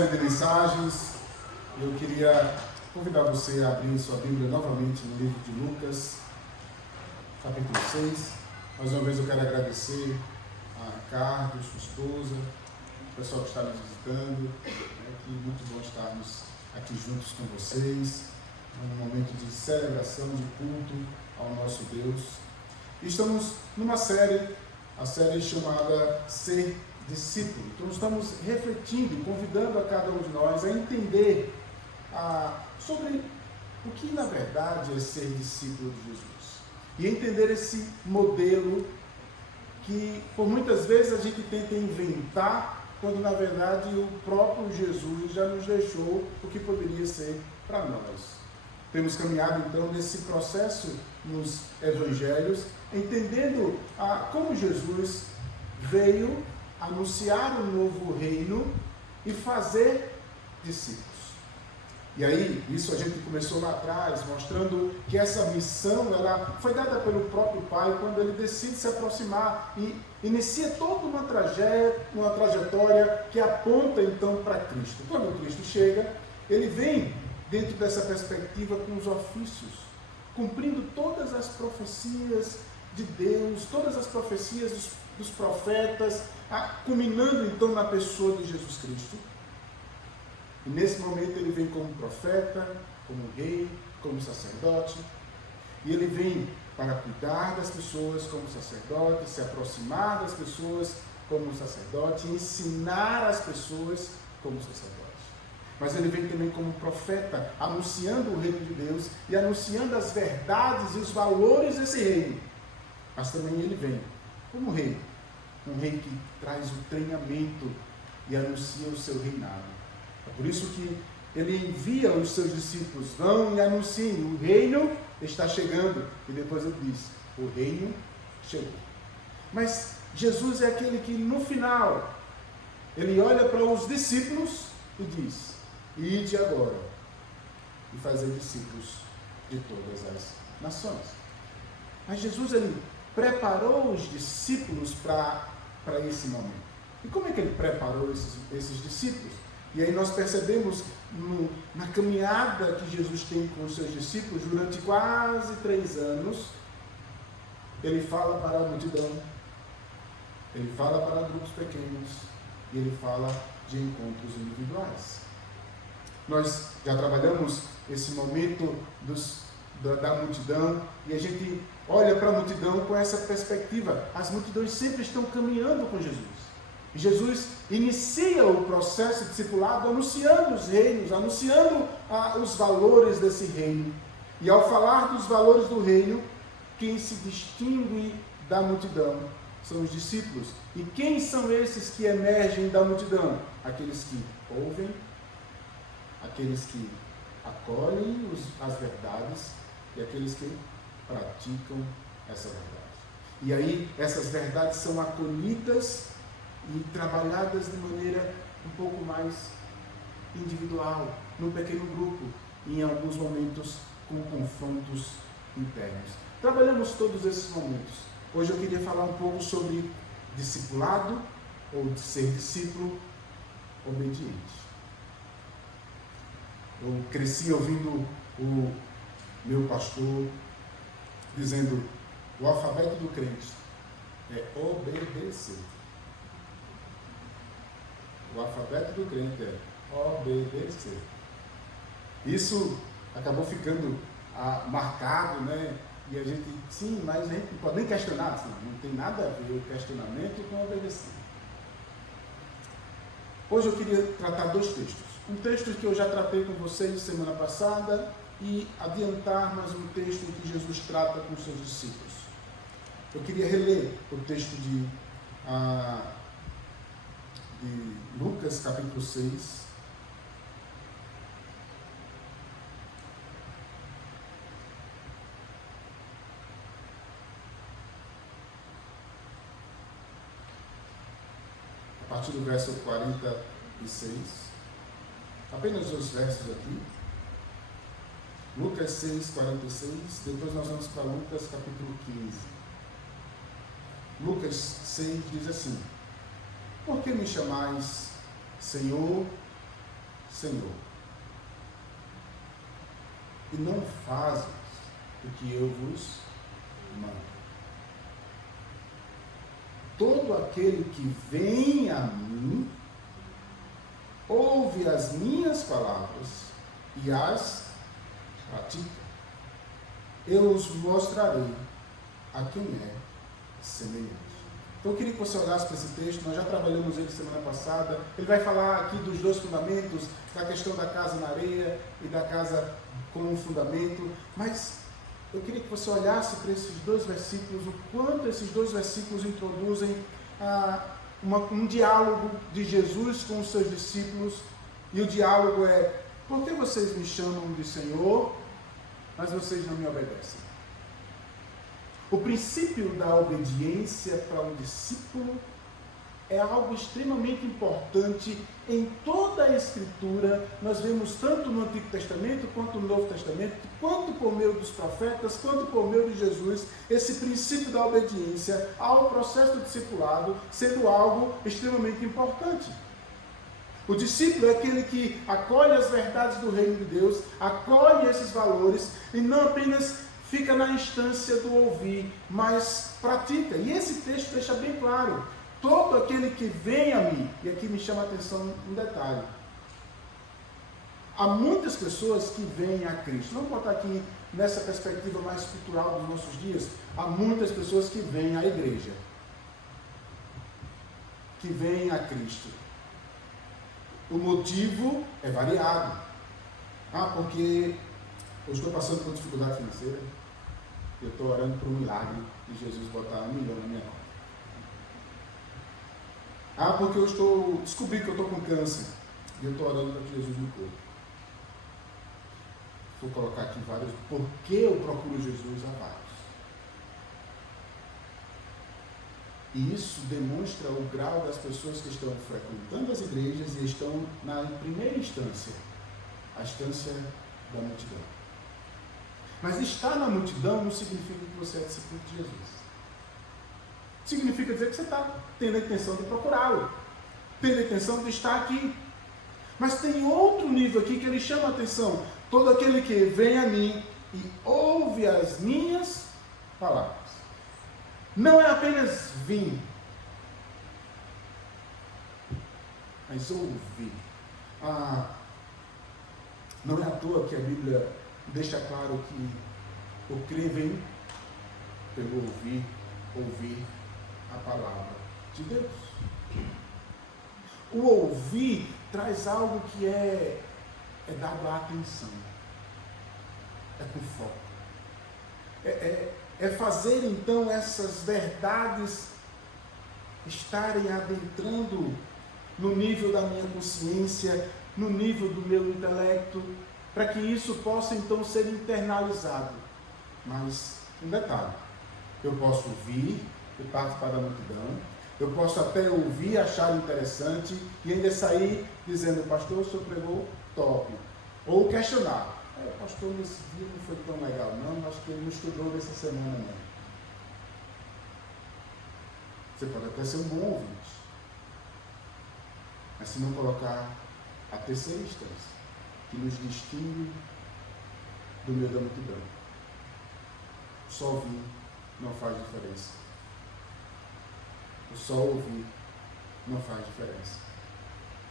série de mensagens. Eu queria convidar você a abrir sua Bíblia novamente no livro de Lucas, capítulo 6. Mais uma vez eu quero agradecer a Ricardo, sua esposa, o pessoal que está nos visitando. Que muito bom estarmos aqui juntos com vocês, num momento de celebração, de culto ao nosso Deus. E estamos numa série, a série chamada Ser Discípulo. Então estamos refletindo, convidando a cada um de nós a entender sobre o que na verdade é ser discípulo de Jesus. E entender esse modelo que por muitas vezes a gente tenta inventar, quando na verdade o próprio Jesus já nos deixou o que poderia ser para nós. Temos caminhado então nesse processo nos evangelhos, entendendo como Jesus veio anunciar um novo reino e fazer discípulos. E aí, isso a gente começou lá atrás, mostrando que essa missão ela foi dada pelo próprio Pai quando ele decide se aproximar e inicia toda uma trajetória que aponta então para Cristo. Quando Cristo chega, ele vem dentro dessa perspectiva com os ofícios, cumprindo todas as profecias de Deus, todas as profecias dos profetas, culminando então na pessoa de Jesus Cristo. E nesse momento ele vem como profeta, como rei, como sacerdote, e ele vem para cuidar das pessoas como sacerdote, se aproximar das pessoas como sacerdote, ensinar as pessoas como sacerdote. Mas ele vem também como profeta, anunciando o reino de Deus e anunciando as verdades e os valores desse reino. Mas também ele vem como rei, um rei que traz o treinamento e anuncia o seu reinado. É por isso que ele envia os seus discípulos, vão e anunciem, o reino está chegando. E depois ele diz, o reino chegou. Mas Jesus é aquele que no final, ele olha para os discípulos e diz, ide agora e fazer discípulos de todas as nações. Mas Jesus, ele preparou os discípulos para esse momento. E como é que ele preparou esses discípulos? E aí nós percebemos na caminhada que Jesus tem com os seus discípulos, durante quase 3 anos, ele fala para a multidão, ele fala para grupos pequenos, e ele fala de encontros individuais. Nós já trabalhamos esse momento da multidão, e a gente olha para a multidão com essa perspectiva. As multidões sempre estão caminhando com Jesus. E Jesus inicia o processo discipulado anunciando os reinos, anunciando os valores desse reino. E ao falar dos valores do reino, quem se distingue da multidão são os discípulos. E quem são esses que emergem da multidão? Aqueles que ouvem, aqueles que acolhem as verdades e aqueles que praticam essa verdade. E aí essas verdades são acolhidas e trabalhadas de maneira um pouco mais individual, num pequeno grupo, e em alguns momentos com confrontos internos. Trabalhamos todos esses momentos. Hoje eu queria falar um pouco sobre discipulado, ou de ser discípulo obediente. Eu cresci ouvindo o meu pastor dizendo, o alfabeto do crente é obedecer. O alfabeto do crente é obedecer. Isso acabou ficando marcado, né? E a gente, sim, mas a gente não pode nem questionar, assim, não tem nada a ver o questionamento com obedecer. Hoje eu queria tratar 2 textos. Um texto que eu já tratei com vocês semana passada e adiantar mais um texto que Jesus trata com seus discípulos. Eu queria reler o texto de Lucas, capítulo 6. A partir do verso 46. Apenas 2 versos aqui. Lucas 6, 46. Depois nós vamos para Lucas, capítulo 15. Lucas 6 diz assim: Por que me chamais Senhor, Senhor, e não fazes o que eu vos mando. Todo aquele que vem a mim, ouve as minhas palavras e as pratica. Eu os mostrarei a quem é semelhante. Então eu queria que você olhasse para esse texto. Nós já trabalhamos ele semana passada. Ele vai falar aqui dos dois fundamentos, da questão da casa na areia e da casa com um fundamento. Mas eu queria que você olhasse para esses dois versículos, o quanto esses dois versículos introduzem um diálogo de Jesus com os seus discípulos. E o diálogo é: por que vocês me chamam de Senhor, mas vocês não me obedecem? O princípio da obediência para um discípulo é algo extremamente importante em toda a Escritura. Nós vemos tanto no Antigo Testamento, quanto no Novo Testamento, quanto por meio dos profetas, quanto por meio de Jesus, esse princípio da obediência ao processo do discipulado sendo algo extremamente importante. O discípulo é aquele que acolhe as verdades do reino de Deus, acolhe esses valores e não apenas fica na instância do ouvir, mas pratica. E esse texto deixa bem claro: todo aquele que vem a mim, e aqui me chama a atenção um detalhe. Há muitas pessoas que vêm a Cristo. Vamos botar aqui nessa perspectiva mais cultural dos nossos dias. Há muitas pessoas que vêm à igreja, que vêm a Cristo. O motivo é variado. Porque eu estou passando por dificuldade financeira. Eu estou orando por um milagre de Jesus botar 1 milhão na minha conta. Porque eu descobri que eu estou com câncer e eu estou orando para que Jesus me cure. Vou colocar aqui vários. Por que eu procuro Jesus a vários? E isso demonstra o grau das pessoas que estão frequentando as igrejas e estão na primeira instância, a instância da multidão. Mas estar na multidão não significa que você é discípulo de Jesus. Significa dizer que você está tendo a intenção de procurá-lo, tendo a intenção de estar aqui. Mas tem outro nível aqui que ele chama a atenção: todo aquele que vem a mim e ouve as minhas palavras. Não é apenas vir, mas ouvir. Não é à toa que a Bíblia deixa claro que o crer vem pelo ouvir a palavra de Deus. O ouvir traz algo que é dado à atenção, é com foco. É fazer então essas verdades estarem adentrando no nível da minha consciência, no nível do meu intelecto, para que isso possa então ser internalizado. Mas um detalhe: eu posso ouvir e participar da multidão, eu posso até ouvir, achar interessante e ainda sair dizendo: pastor, o senhor pregou top, ou questionar: pastor, nesse dia não foi tão legal não, acho que ele não estudou nessa semana não. Você pode até ser um bom ouvinte, mas se não colocar a terceira instância, que nos distingue do meio da multidão, só ouvir não faz diferença. O só ouvir não faz diferença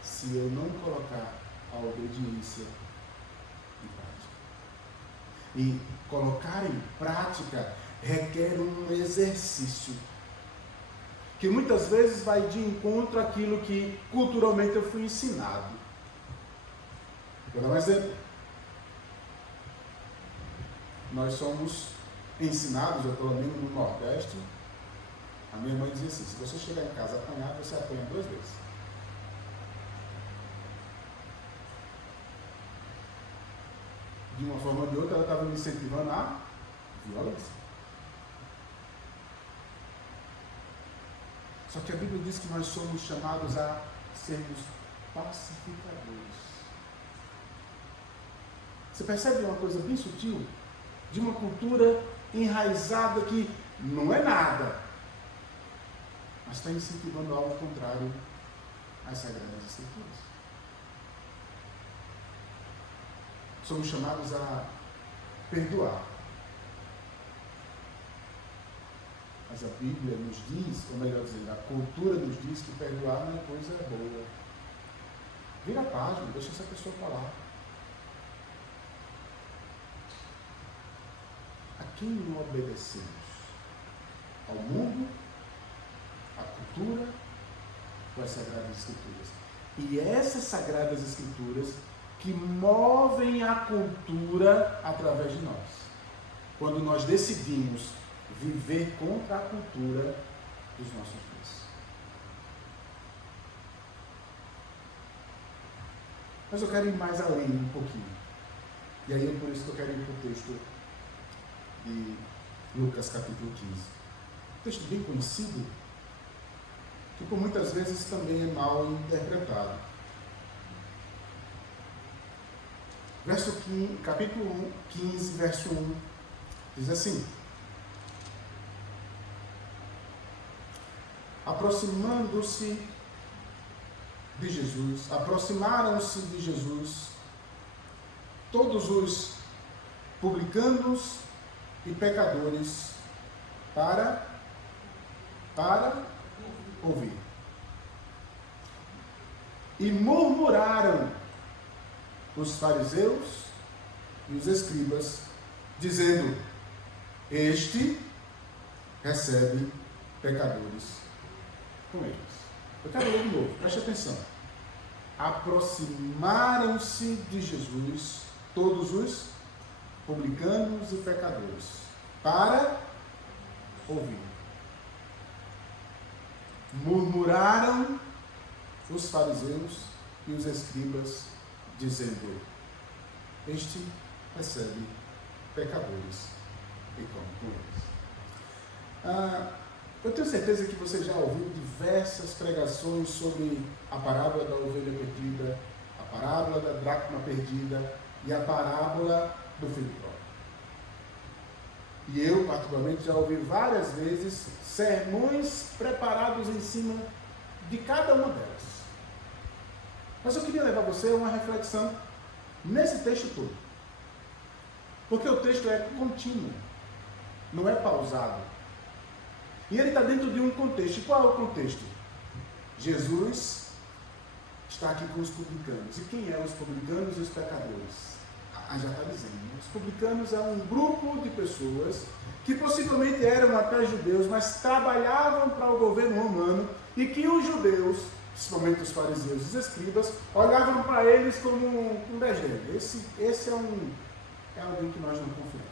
se eu não colocar a obediência em prática. E colocar em prática requer um exercício que muitas vezes vai de encontro àquilo que culturalmente eu fui ensinado. Vou dar um exemplo. Nós somos ensinados, eu pelo menos no Nordeste, a minha mãe dizia assim: se você chegar em casa apanhar, você apanha 2 vezes. De uma forma ou de outra, ela estava me incentivando à violência. Só que a Bíblia diz que nós somos chamados a sermos pacificadores. Você percebe uma coisa bem sutil? De uma cultura enraizada que não é nada, mas está incentivando algo contrário às Sagradas Escrituras. somos chamados a perdoar. Mas a Bíblia nos diz, ou melhor dizendo, a cultura nos diz que perdoar não é coisa boa. Vira a página, deixa essa pessoa falar. A quem não obedecemos? Ao mundo, à cultura ou às Sagradas Escrituras? E essas Sagradas Escrituras que movem a cultura através de nós. Quando nós decidimos viver contra a cultura dos nossos dias. Mas eu quero ir mais além um pouquinho. E aí é por isso que eu quero ir para o texto de Lucas capítulo 15. Um texto bem conhecido, que por muitas vezes também é mal interpretado. Capítulo 15, verso 1, diz assim: aproximaram-se de Jesus todos os publicanos e pecadores para ouvir. E murmuraram os fariseus e os escribas, dizendo: este recebe pecadores com eles. Eu quero ler de novo, preste atenção. Aproximaram-se de Jesus todos os publicanos e pecadores para ouvir. Murmuraram os fariseus e os escribas, dizendo: este recebe pecadores e come com eles. Eu tenho certeza que você já ouviu diversas pregações sobre a parábola da ovelha perdida, a parábola da dracma perdida e a parábola do filho pródigo. E eu, particularmente, já ouvi várias vezes sermões preparados em cima de cada uma delas. Mas eu queria levar você a uma reflexão nesse texto todo. Porque o texto é contínuo, não é pausado. E ele está dentro de um contexto. E qual é o contexto? Jesus está aqui com os publicanos. E quem é os publicanos e os pecadores? Já está dizendo. Os publicanos é um grupo de pessoas que possivelmente eram até judeus, mas trabalhavam para o governo romano e que os judeus, principalmente os fariseus e os escribas, olhavam para eles como um desdém. Esse é alguém que nós não confiamos.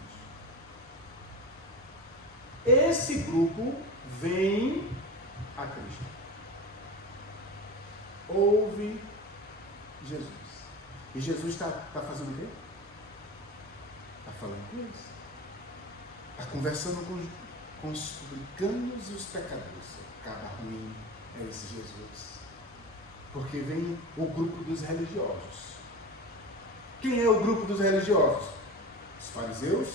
Esse grupo vem a Cristo. Ouve Jesus. E Jesus está fazendo o quê? Está falando com eles. Está conversando com os publicanos e os pecadores. Cara ruim é esse Jesus. Porque vem o grupo dos religiosos. Quem é o grupo dos religiosos? Os fariseus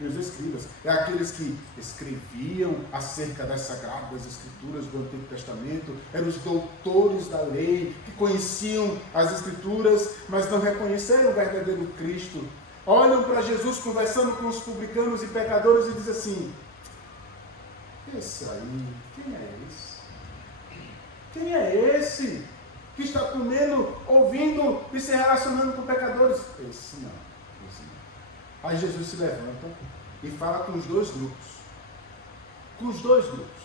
e os escribas. É aqueles que escreviam acerca das Sagradas Escrituras do Antigo Testamento, eram os doutores da lei, que conheciam as Escrituras, mas não reconheceram o verdadeiro Cristo. Olham para Jesus conversando com os publicanos e pecadores e dizem assim: esse aí, quem é esse? Quem é esse que está comendo, ouvindo e se relacionando com pecadores? Esse não. Aí Jesus se levanta e fala com os dois grupos. Com os dois grupos.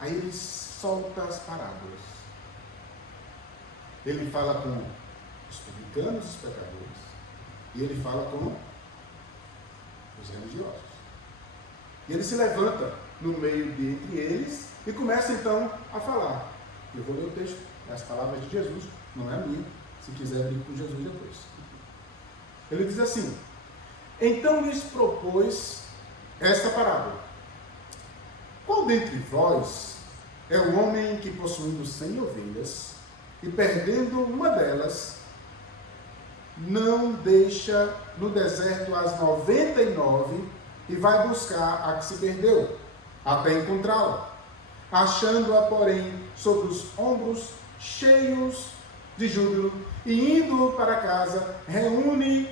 Aí ele solta as parábolas. Ele fala com os publicanos e os pecadores. E ele fala com os religiosos. E ele se levanta no meio de entre eles e começa então a falar. Eu vou ler o texto, as palavras de Jesus, não é a minha. Se quiser vir com Jesus depois. Ele diz assim: então lhes propôs esta parábola: qual dentre vós é o homem que, possuindo 100 ovelhas e perdendo uma delas, não deixa no deserto as 99 e vai buscar a que se perdeu, até encontrá-la, achando-a, porém, sobre os ombros, cheios de júbilo, e indo para casa, reúne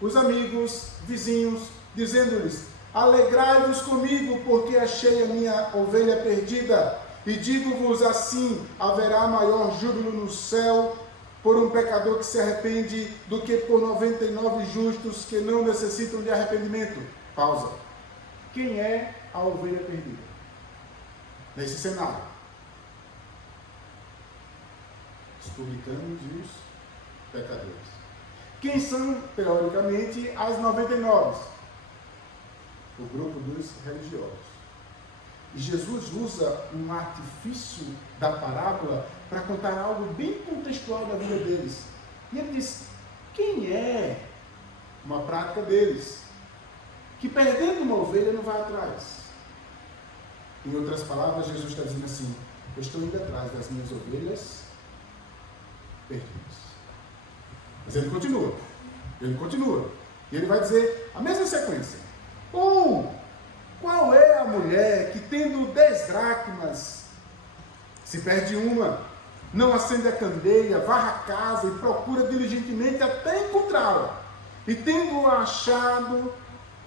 os amigos, vizinhos, dizendo-lhes: alegrai-vos comigo, porque achei a minha ovelha perdida. E digo-vos assim: haverá maior júbilo no céu por um pecador que se arrepende do que por 99 justos que não necessitam de arrependimento. Pausa. Quem é a ovelha perdida nesse cenário? Os publicanos e os pecadores. Quem são, teoricamente, as 99? O grupo dos religiosos. E Jesus usa um artifício da parábola para contar algo bem contextual da vida deles. E ele diz: quem é uma prática deles, que perdendo uma ovelha não vai atrás. Em outras palavras, Jesus está dizendo assim: eu estou indo atrás das minhas ovelhas perdidas. Mas ele continua. E ele vai dizer a mesma sequência. Qual é a mulher que, tendo 10 dracmas, se perde uma, não acende a candeia, varre a casa e procura diligentemente até encontrá-la? E tendo-a achado,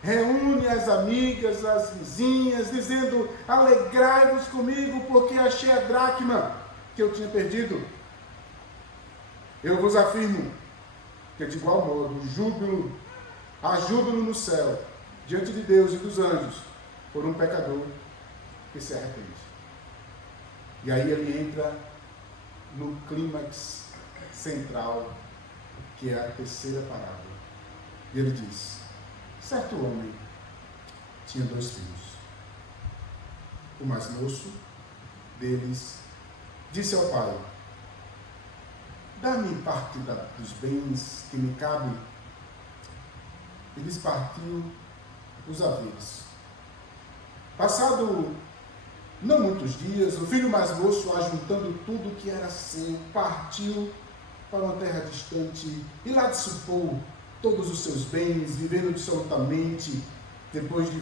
reúne as amigas, as vizinhas, dizendo: alegrai-vos comigo, porque achei a dracma que eu tinha perdido. Eu vos afirmo que, de igual modo, há júbilo no céu, diante de Deus e dos anjos, por um pecador que se arrepende. E aí ele entra no clímax central, que é a terceira parábola. E ele diz: certo homem tinha 2 filhos. O mais moço deles disse ao pai: dá-me parte dos bens que me cabem. E lhes partiu os haveres. Passado não muitos dias, o filho mais moço, ajuntando tudo que era seu, partiu para uma terra distante e lá dissipou todos os seus bens, vivendo dissolutamente. Depois de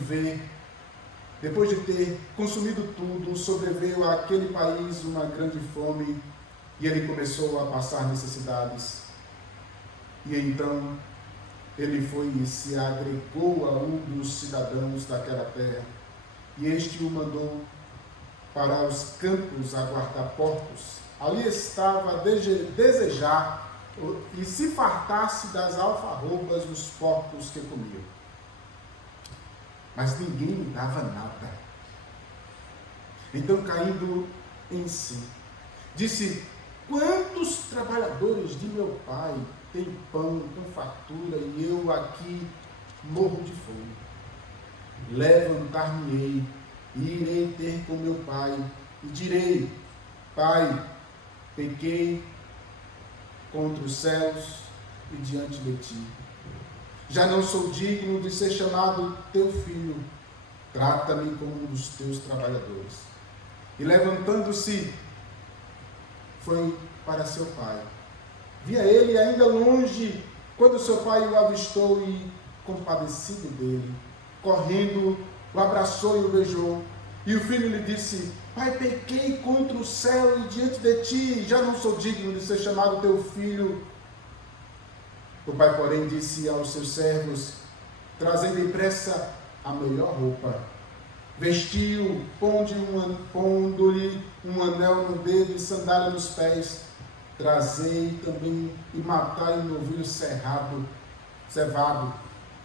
ter consumido tudo, sobreveio àquele país uma grande fome e ele começou a passar necessidades. E então ele foi e se agregou a um dos cidadãos daquela terra, e este o mandou para os campos a guardar porcos. Ali estava a desejar e se fartasse das alfarrobas dos porcos que comiam. Mas ninguém me dava nada. Então, caindo em si, disse: quantos trabalhadores de meu pai têm pão com fartura e eu aqui morro de fome? Levantar-me-ei e irei ter com meu pai e direi: Pai, pequei contra os céus e diante de ti. Já não sou digno de ser chamado teu filho. Trata-me como um dos teus trabalhadores. E levantando-se, foi para seu pai. Via ele ainda longe, quando seu pai o avistou e, compadecido dele, correndo, o abraçou e o beijou. E o filho lhe disse: Pai, pequei contra o céu e diante de ti, já não sou digno de ser chamado teu filho. O pai, porém, disse aos seus servos: Trazei depressa a melhor roupa, vestiu, pondo-lhe um anel no dedo e sandália nos pés. Trazei também e matai um novilho cevado.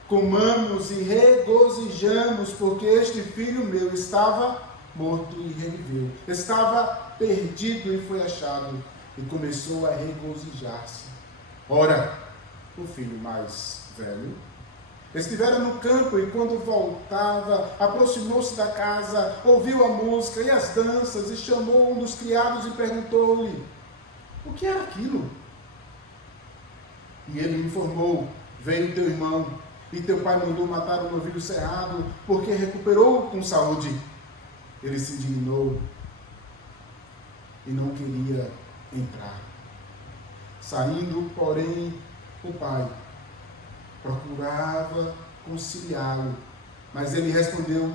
Comamos e regozijamos, porque este filho meu estava morto e reviveu. Estava perdido e foi achado. E começou a regozijar-se. Ora, o filho mais velho estivera no campo, e quando voltava, aproximou-se da casa, ouviu a música e as danças, e chamou um dos criados e perguntou-lhe: o que era aquilo? E ele informou: veio teu irmão, e teu pai mandou matar o novilho cerrado, porque recuperou com saúde. Ele se indignou e não queria entrar. Saindo, porém, o pai procurava conciliá-lo, mas ele respondeu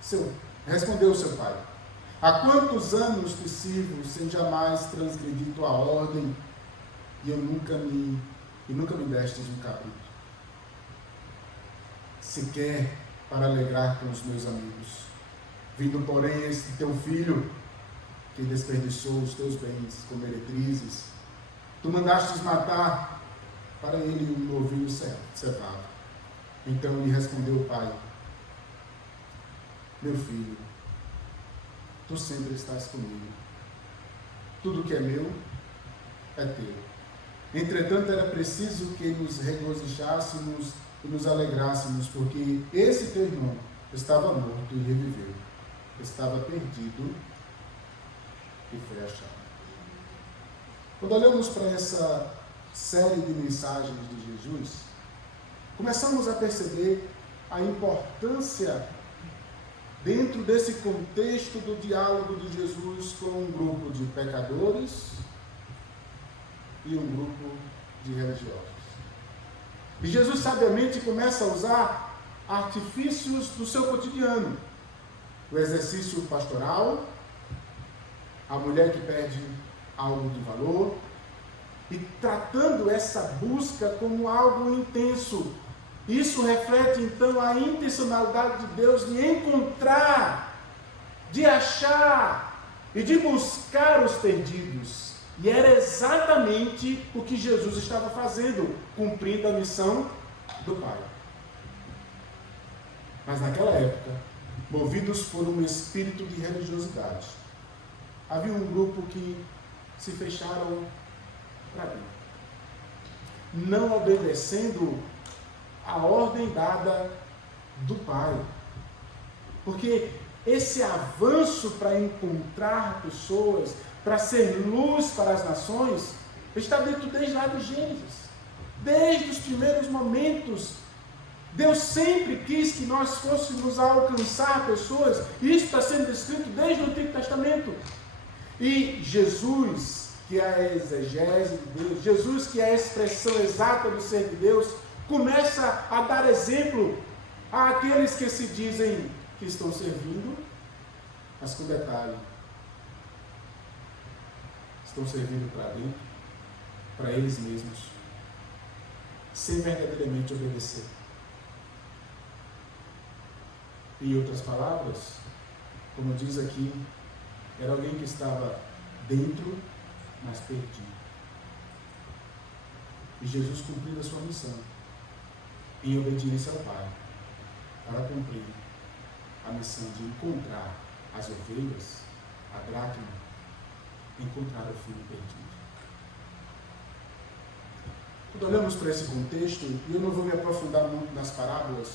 seu pai: Há quantos anos te sirvo sem jamais transgredir tua ordem e nunca me destes um cabrito, sequer para alegrar com os meus amigos. Vindo, porém, este teu filho, que desperdiçou os teus bens com meretrizes, tu mandastes matar para ele um novilho cevado. Então lhe respondeu o pai: meu filho, tu sempre estás comigo. Tudo que é meu é teu. Entretanto, era preciso que nos regozijássemos e nos alegrássemos, porque esse teu irmão estava morto e reviveu, estava perdido e foi achado. Quando olhamos para essa série de mensagens de Jesus, começamos a perceber a importância dentro desse contexto do diálogo de Jesus com um grupo de pecadores e um grupo de religiosos. E Jesus sabiamente começa a usar artifícios do seu cotidiano. O exercício pastoral, a mulher que perde algo de valor, e tratando essa busca como algo intenso. Isso reflete então a intencionalidade de Deus de encontrar, de achar e de buscar os perdidos. E era exatamente o que Jesus estava fazendo, cumprindo a missão do Pai. Mas naquela época, movidos por um espírito de religiosidade, havia um grupo que se fecharam para dentro, não obedecendo a ordem dada do Pai. Porque esse avanço para encontrar pessoas, para ser luz para as nações, está dentro desde lá de Gênesis. Desde os primeiros momentos, Deus sempre quis que nós fôssemos alcançar pessoas. Isso está sendo descrito desde o Antigo Testamento. E Jesus, que é a exegese de Deus, Jesus, que é a expressão exata do ser de Deus, começa a dar exemplo àqueles que se dizem que estão servindo, mas com detalhe: estão servindo para dentro, para eles mesmos, sem verdadeiramente obedecer. Em outras palavras, como diz aqui, era alguém que estava dentro, mas perdido. E Jesus cumpriu a sua missão, em obediência ao Pai, para cumprir a missão de encontrar as ovelhas, a dracma, encontrar o filho perdido. Quando olhamos para esse contexto, e eu não vou me aprofundar muito nas parábolas,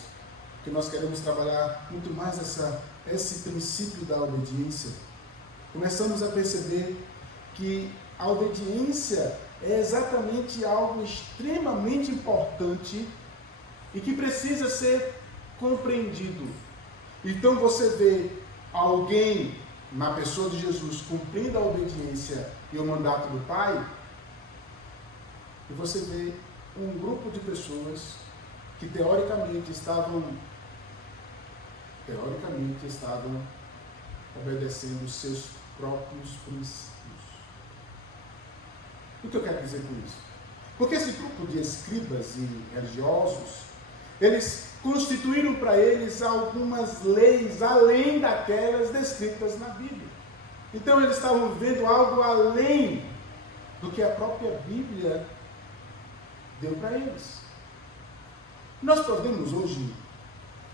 porque nós queremos trabalhar muito mais esse princípio da obediência, começamos a perceber que a obediência é exatamente algo extremamente importante e que precisa ser compreendido. Então você vê alguém, na pessoa de Jesus, cumprindo a obediência e o mandato do Pai, e você vê um grupo de pessoas que teoricamente estavam obedecendo os seus próprios princípios. O que eu quero dizer com isso? Porque esse grupo de escribas e religiosos, eles constituíram para eles algumas leis além daquelas descritas na Bíblia. Então eles estavam vivendo algo além do que a própria Bíblia deu para eles. Nós podemos hoje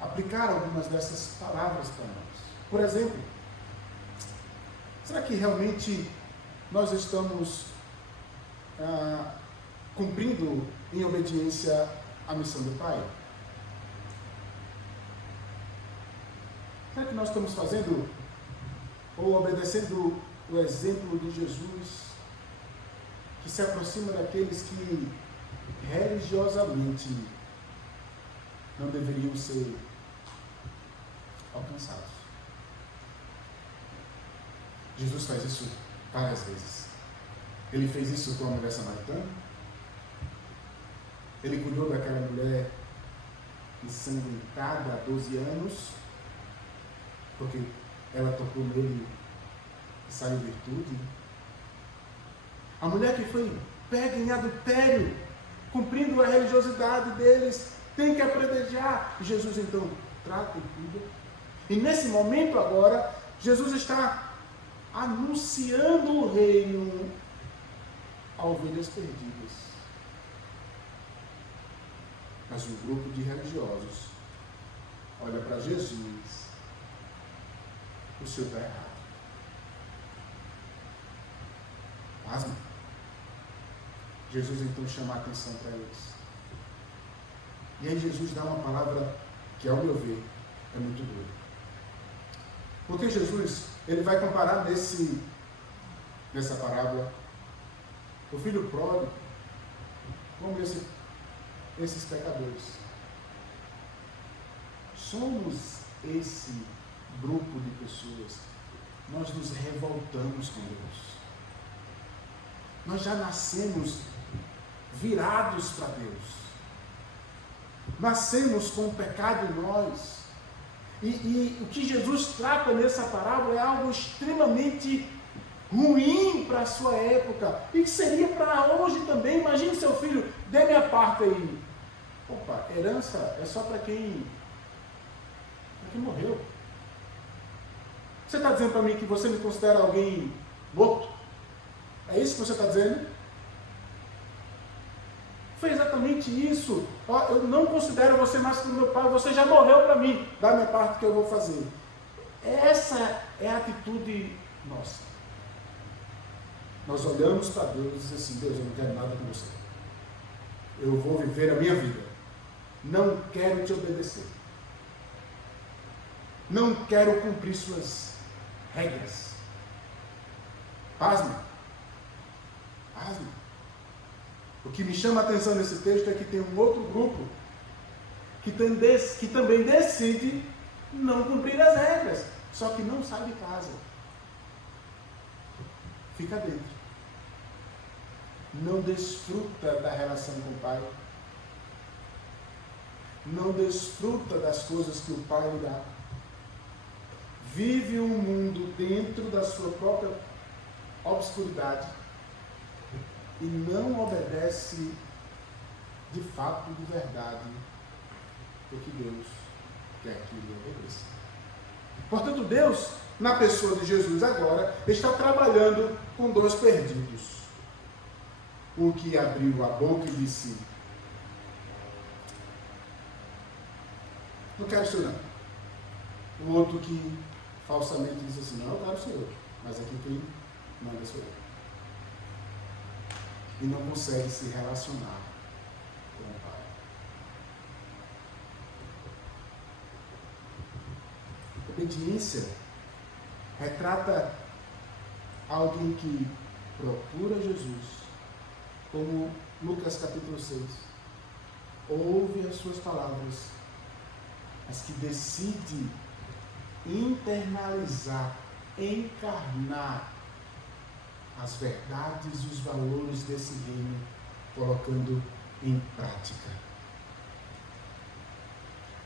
aplicar algumas dessas palavras para nós. Por exemplo, será que realmente nós estamos cumprindo em obediência à missão do Pai? Será que nós estamos fazendo ou obedecendo o exemplo de Jesus, que se aproxima daqueles que religiosamente não deveriam ser alcançados? Jesus faz isso várias vezes. Ele fez isso com a mulher samaritana. Ele cuidou daquela mulher ensanguentada há 12 anos, porque ela tocou nele saiu virtude. A mulher que foi pega em adultério, cumprindo a religiosidade deles, tem que apredejar. Jesus então trata e cuida. E nesse momento agora, Jesus está anunciando o reino a ovelhas perdidas. Mas um grupo de religiosos olha para Jesus, o senhor está errado. Pasma. Jesus então chama a atenção para eles. E aí Jesus dá uma palavra que, ao meu ver, é muito dura. Porque Jesus, ele vai comparar nessa parábola o filho pródigo como esses pecadores. Somos esse grupo de pessoas. Nós nos revoltamos com Deus. Nós já nascemos virados para Deus. Nascemos com o pecado em nós. E o que Jesus trata nessa parábola é algo extremamente ruim para a sua época. E que seria para hoje também. Imagine seu filho, dê minha parte aí. Opa, herança é só para quem morreu. Você está dizendo para mim que você me considera alguém morto? É isso que você está dizendo? Foi exatamente isso. Eu não considero você mais que meu pai, você já morreu para mim. Dá a minha parte que eu vou fazer. Essa é a atitude nossa. Nós olhamos para Deus e dizemos assim: Deus, eu não quero nada com você. Eu vou viver a minha vida. Não quero te obedecer. Não quero cumprir suas regras. Pasme. O que me chama a atenção nesse texto é que tem um outro grupo que também decide não cumprir as regras, só que não sai de casa. Fica dentro. Não desfruta da relação com o Pai. Não desfruta das coisas que o Pai lhe dá. Vive um mundo dentro da sua própria obscuridade e não obedece de fato, de verdade, o que Deus quer que ele obedeça. Portanto, Deus, na pessoa de Jesus agora, está trabalhando com dois perdidos. Um que abriu a boca e disse: não quero o Senhor não. O outro que falsamente disse assim: não, eu quero o Senhor, mas aqui quem manda sou eu. E não consegue se relacionar com o Pai. Obediência retrata alguém que procura Jesus, como Lucas capítulo 6, ouve as suas palavras, mas que decide internalizar, encarnar as verdades e os valores desse reino, colocando em prática.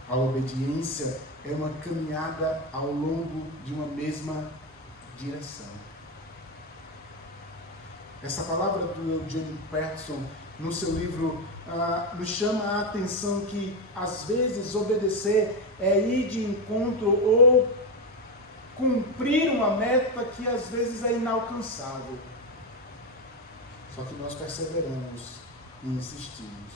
A obediência é uma caminhada ao longo de uma mesma direção. Essa palavra do Eugene Peterson, no seu livro, nos chama a atenção que, às vezes, obedecer é ir de encontro ou cumprir uma meta que às vezes é inalcançável. Só que nós perseveramos e insistimos.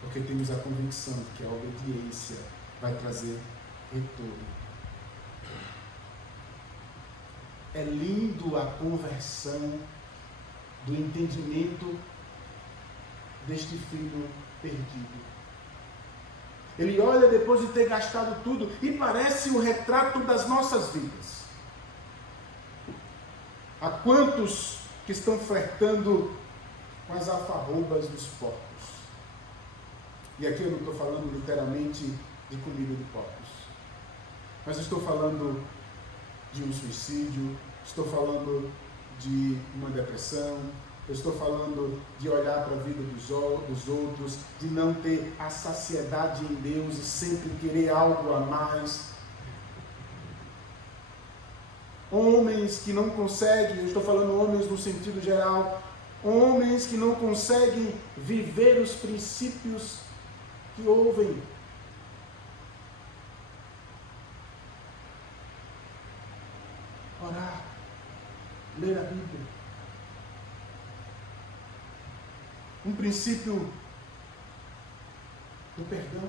Porque temos a convicção de que a obediência vai trazer retorno. É lindo a conversão do entendimento deste filho perdido. Ele olha depois de ter gastado tudo e parece o retrato das nossas vidas. Há quantos que estão flertando com as alfarrobas dos porcos? E aqui eu não estou falando literalmente de comida de porcos, mas estou falando de um suicídio, estou falando de uma depressão, eu estou falando de olhar para a vida dos outros, de não ter a saciedade em Deus e sempre querer algo a mais. Homens que não conseguem, eu estou falando homens no sentido geral, homens que não conseguem viver os princípios que ouvem. Orar, ler a Bíblia. Um princípio do perdão,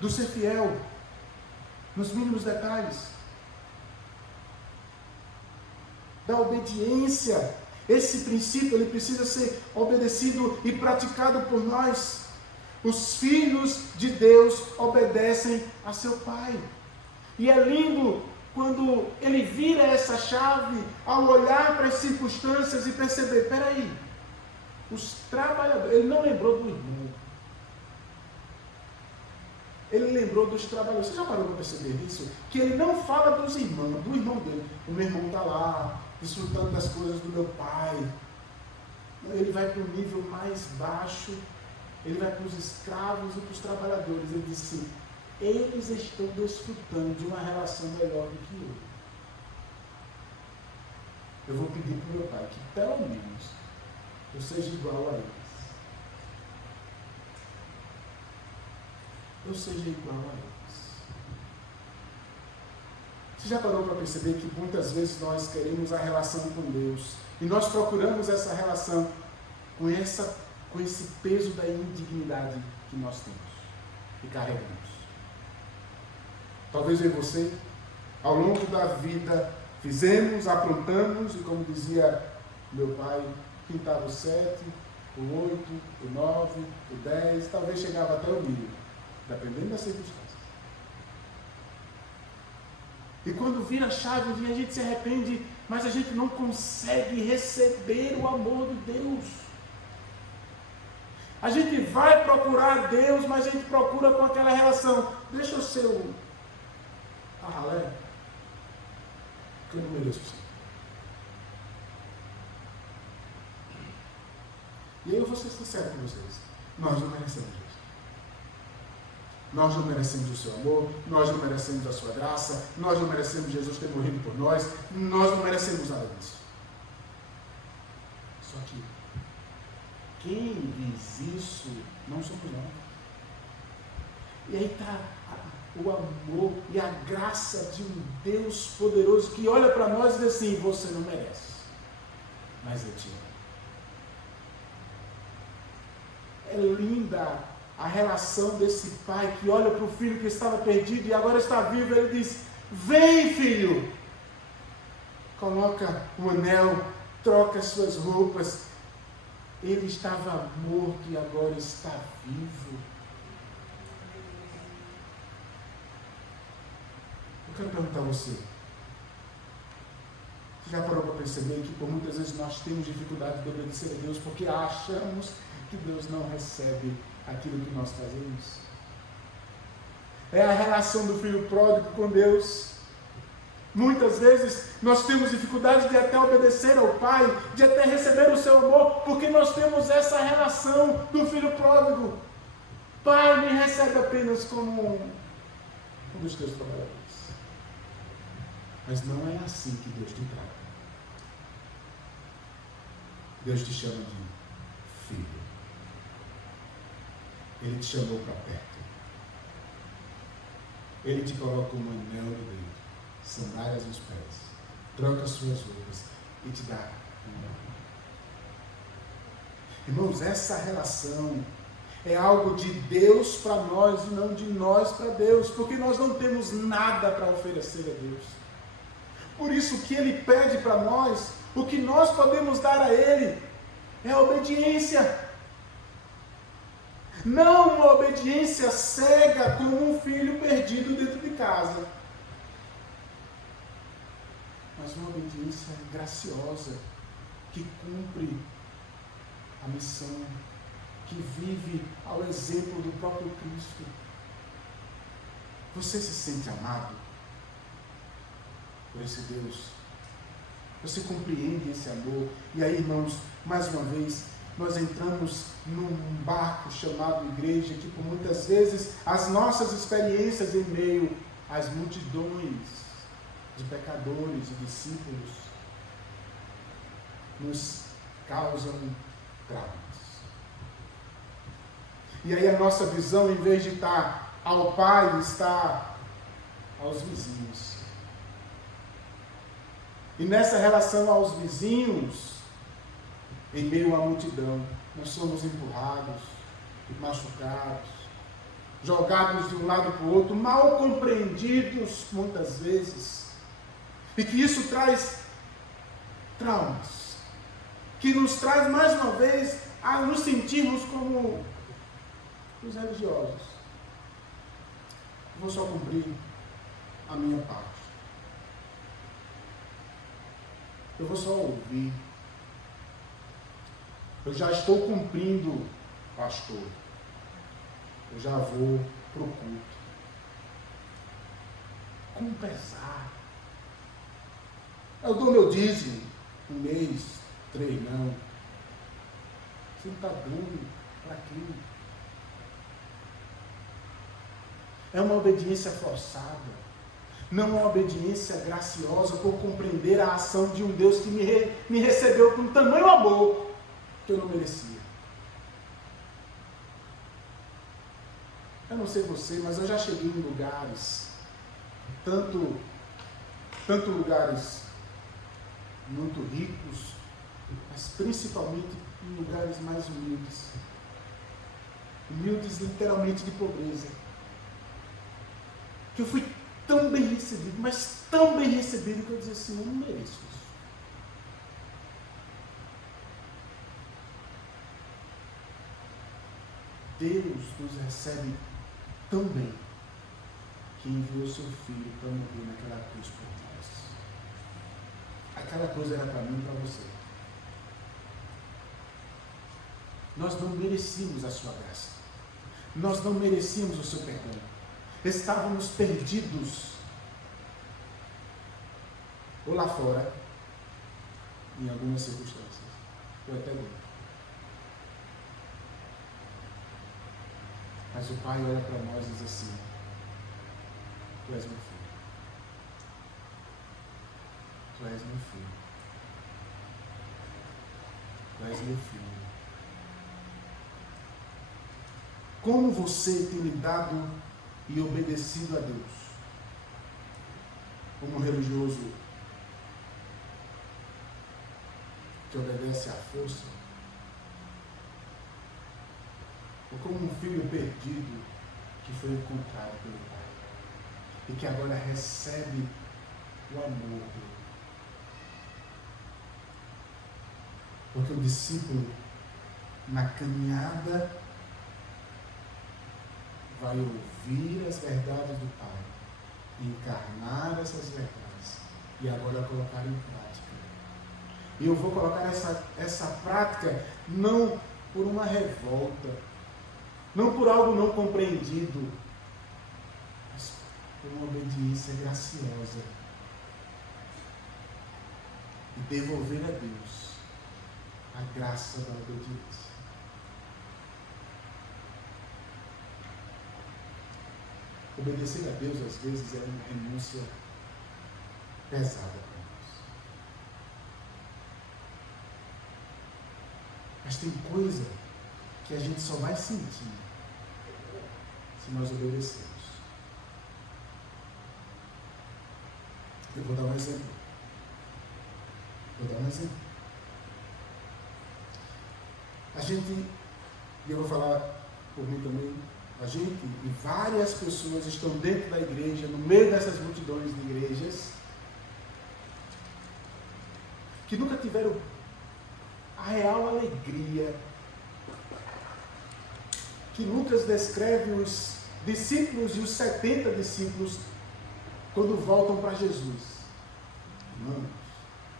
do ser fiel nos mínimos detalhes, da obediência. Esse princípio ele precisa ser obedecido e praticado por nós. Os filhos de Deus obedecem a seu Pai. E é lindo quando ele vira essa chave ao olhar para as circunstâncias e perceber, peraí, os trabalhadores, ele não lembrou do irmão. Ele lembrou dos trabalhadores. Você já parou para perceber isso? Que ele não fala dos irmãos, do irmão dele. O meu irmão está lá, desfrutando das coisas do meu pai. Ele vai para o nível mais baixo, ele vai para os escravos e para os trabalhadores. Ele diz assim, eles estão desfrutando de uma relação melhor do que eu. Eu vou pedir para o meu pai que pelo menos eu seja igual a eles. Eu seja igual a eles. Você já parou para perceber que muitas vezes nós queremos a relação com Deus e nós procuramos essa relação com esse peso da indignidade que nós temos e carregamos? Talvez eu e você, ao longo da vida, fizemos, aprontamos e, como dizia meu pai, pintava o 7, o 8, o 9, o 10, talvez chegava até o 1000. Dependendo das circunstâncias. E quando vira a chave, a gente se arrepende, mas a gente não consegue receber o amor de Deus. A gente vai procurar Deus, mas a gente procura com aquela relação. Deixa eu ser o ralé, que eu não mereço ser. E aí eu vou ser sincero com vocês. Nós não merecemos isso. Nós não merecemos o seu amor, nós não merecemos a sua graça, nós não merecemos Jesus ter morrido por nós não merecemos nada disso. Só que quem diz isso não somos nós. E aí está o amor e a graça de um Deus poderoso que olha para nós e diz assim, você não merece, mas eu te amo. É linda a relação desse pai que olha para o filho que estava perdido e agora está vivo. Ele diz, vem filho, coloca o anel, troca as suas roupas. Ele estava morto e agora está vivo. Eu quero perguntar a você, já parou para perceber que por muitas vezes nós temos dificuldade de obedecer a Deus porque achamos que Deus não recebe aquilo que nós fazemos? É a relação do filho pródigo com Deus. Muitas vezes nós temos dificuldade de até obedecer ao Pai, de até receber o seu amor, porque nós temos essa relação do filho pródigo. Pai, me recebe apenas como um dos teus trabalhadores. Mas não é assim que Deus te trata. Deus te chama de filho. Ele te chamou para perto. Ele te coloca um anel no dedo, sandálias nos pés, troca as suas roupas e te dá um amor. Irmãos, essa relação é algo de Deus para nós e não de nós para Deus, porque nós não temos nada para oferecer a Deus. Por isso o que Ele pede para nós, o que nós podemos dar a Ele, é a obediência. Não uma obediência cega como um filho perdido dentro de casa, mas uma obediência graciosa, que cumpre a missão, que vive ao exemplo do próprio Cristo. Você se sente amado por esse Deus? Você compreende esse amor? E aí, irmãos, mais uma vez, nós entramos num barco chamado igreja, que por muitas vezes as nossas experiências em meio as multidões de pecadores e discípulos nos causam traumas. E aí a nossa visão, em vez de estar ao Pai, está aos vizinhos. E nessa relação aos vizinhos, em meio à multidão, nós somos empurrados, machucados, jogados de um lado para o outro, mal compreendidos muitas vezes. E que isso traz traumas, que nos traz mais uma vez a nos sentirmos como os religiosos. Vou só cumprir a minha parte. Eu vou só ouvir. Eu já estou cumprindo, pastor. Eu já vou para o culto. Como pesar? Eu dou meu dízimo, um mês, 3 não. Você não está dando para quem? É uma obediência forçada. Não é uma obediência graciosa por compreender a ação de um Deus que me recebeu com tamanho amor que eu não merecia. Eu não sei você, mas eu já cheguei em lugares, tanto lugares muito ricos, mas principalmente em lugares mais humildes. Humildes literalmente de pobreza. Que eu fui tão bem recebido, mas tão bem recebido que eu dizia assim, eu não mereço isso. Deus nos recebe tão bem que enviou seu Filho para morrer naquela cruz por nós. Aquela cruz era para mim e para você. Nós não merecíamos a sua graça. Nós não merecíamos o seu perdão. Estávamos perdidos, ou lá fora, em algumas circunstâncias, ou até dentro. Mas o Pai olha para nós e diz assim, tu és meu filho. Tu és meu filho. Tu és meu filho. Como você tem lidado e obedecido a Deus? Como um religioso que obedece à força? Ou como um filho perdido que foi encontrado pelo Pai e que agora recebe o amor dele? Porque o discípulo, na caminhada, vai ouvir as verdades do Pai, encarnar essas verdades e agora colocar em prática. E eu vou colocar essa prática não por uma revolta, não por algo não compreendido, mas por uma obediência graciosa. E devolver a Deus a graça da obediência. Obedecer a Deus, às vezes, é uma renúncia pesada para nós. Mas tem coisa que a gente só vai sentir se nós obedecermos. Eu vou dar um exemplo. A gente, e eu vou falar por mim também, a gente e várias pessoas estão dentro da igreja, no meio dessas multidões de igrejas, que nunca tiveram a real alegria que Lucas descreve os discípulos e os 70 discípulos quando voltam para Jesus. Irmãos,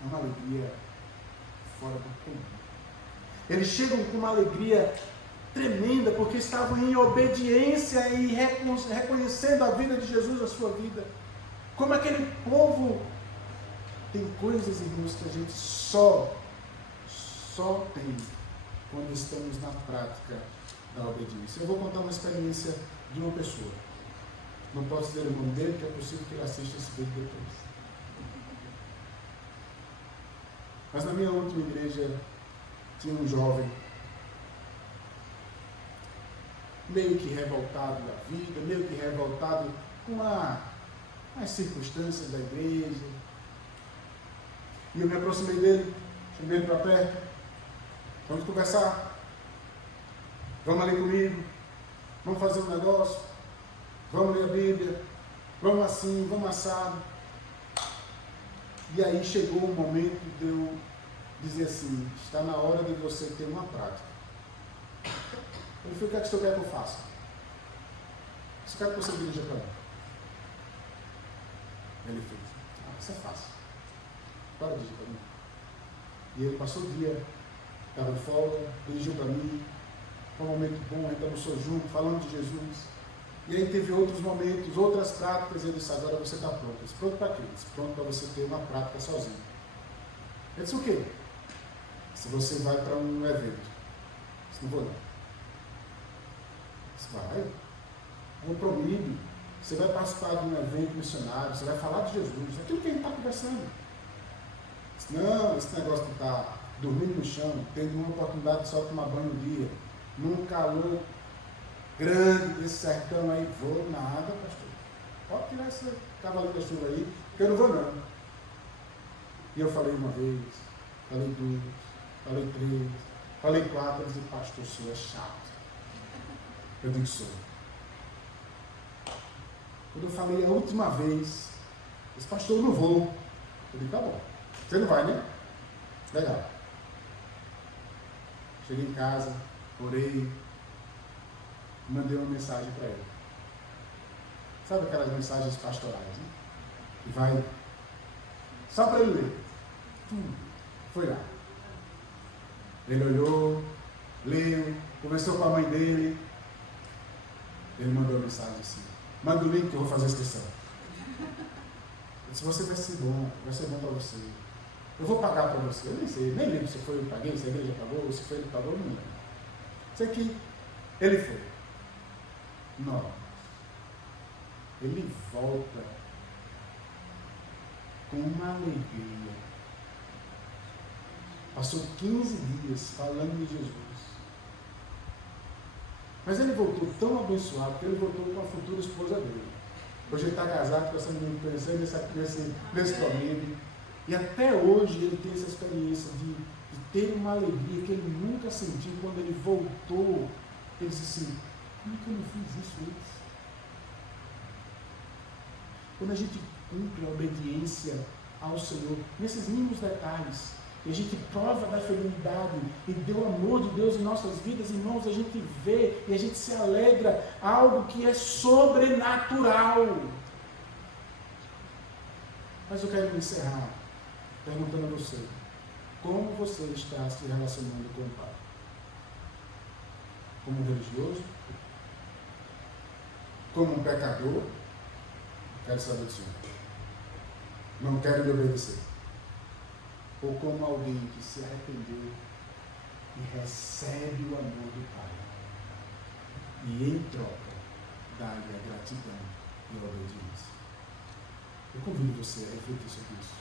é uma alegria fora do comum. Eles chegam com uma alegria tremenda, porque estavam em obediência e reconhecendo a vida de Jesus na sua vida. Como aquele povo. Tem coisas, irmãos, que a gente só tem quando estamos na prática da obediência. Eu vou contar uma experiência de uma pessoa. Não posso dizer o nome dele, que é possível que ele assista esse vídeo depois. Mas na minha última igreja tinha um jovem meio que revoltado da vida, meio que revoltado com as circunstâncias da igreja. E eu me aproximei dele, chamei ele para perto. Vamos conversar. Vamos ali comigo. Vamos fazer um negócio. Vamos ler a Bíblia. Vamos assim, vamos assado. E aí chegou o momento de eu dizer assim, está na hora de você ter uma prática. Ele falou, o que é que o senhor quer que eu faça? Eu quero que você dirija para mim. Ele fez, isso é fácil. Para dirigir para mim. E ele passou o dia, estava de folga, dirigiu para mim. Foi um momento bom, a gente almoçou junto, falando de Jesus. E aí teve outros momentos, outras práticas, e ele disse, agora você está pronto. Eu disse, pronto para quê? Eu disse, pronto para você ter uma prática sozinho. Ele disse, o quê? Se você vai para um evento. Eu disse, não vou não. Eu disse, vai. É um promídio. Você vai participar de um evento missionário, você vai falar de Jesus. Aquilo que a gente está conversando. Eu disse, não, esse negócio de estar dormindo no chão, tendo uma oportunidade de só tomar banho no dia, num calor grande desse sertão aí, vou nada, pastor. Pode tirar esse cavalinho da chuva aí, que eu não vou não. E eu falei uma vez, falei duas, falei três, falei quatro, eu disse, pastor, o senhor é chato. Eu digo, sou. Quando eu falei a última vez, esse pastor, eu não vou. Eu digo, tá bom. Você não vai, né? Legal. Cheguei em casa, orei, mandei uma mensagem para ele. Sabe aquelas mensagens pastorais, né? E vai só para ele ler. Foi lá. Ele olhou, leu, conversou com a mãe dele. Ele mandou uma mensagem assim, manda o link que eu vou fazer a inscrição. Eu disse, você vai ser bom para você. Eu vou pagar para você. Eu nem sei, nem lembro se foi eu que paguei, se a igreja pagou, se foi ele que pagou, não lembro. Sei que ele foi. Não. Ele volta com uma alegria. Passou 15 dias falando de Jesus. Mas ele voltou tão abençoado que ele voltou com a futura esposa dele. Hoje ele está casado com essa menina, conhecendo nesse caminho. E até hoje ele tem essa experiência de ter uma alegria que ele nunca sentiu quando ele voltou. Ele disse assim, como é que eu não fiz isso antes? Quando a gente cumpre a obediência ao Senhor, nesses mínimos detalhes, e a gente prova da fidelidade e do amor de Deus em nossas vidas, irmãos, a gente vê e a gente se alegra, algo que é sobrenatural. Mas eu quero encerrar perguntando a você, como você está se relacionando com o Pai? Como um religioso? Como um pecador? Quero saber do Senhor. Não quero lhe obedecer. Ou como alguém que se arrependeu e recebe o amor do Pai. E em troca, dá-lhe a gratidão e a obediência. Eu convido você a refletir sobre isso.